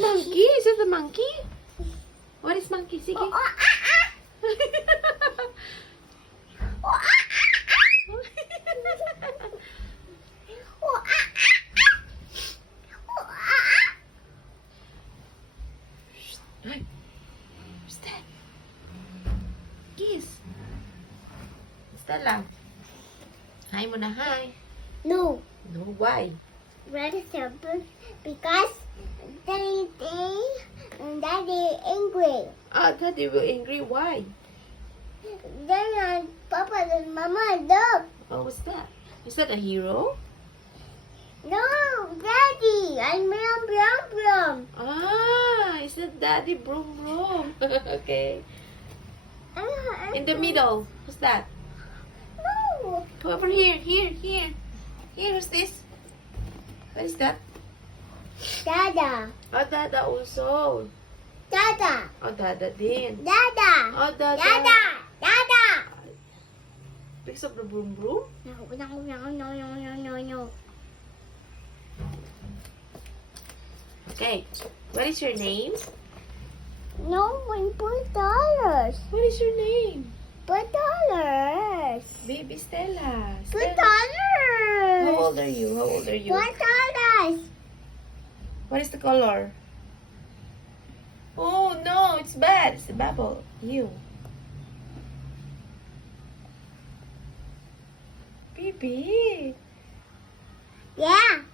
Monkey? Is it a monkey? What is monkey? Sige. Ay, what's that? Kiss. Stella. Hi muna, hi. No. No, why? Very simple. Because Daddy angry. Ah, Daddy will angry. Why? Then Papa and Mama dog. Oh, what's that? Is that a hero? No, Daddy. I'm Brum. Ah, is that Daddy Broom Broom? Okay. In the middle. Who's that? No. Come over here. Here, who's this? What is that? Dada. Oh, Dada also. Dada. Oh, Dada din. Dada. Oh, Dada. Dada. Because of the broom broom? No. Okay. What is your name? No, we put dollars. What is your name? Put dollars. Baby Stella. Put Stella. dollars. How old are you? Put dollars. What is the color? Oh no, it's bad. It's a bubble. You. Baby. Yeah.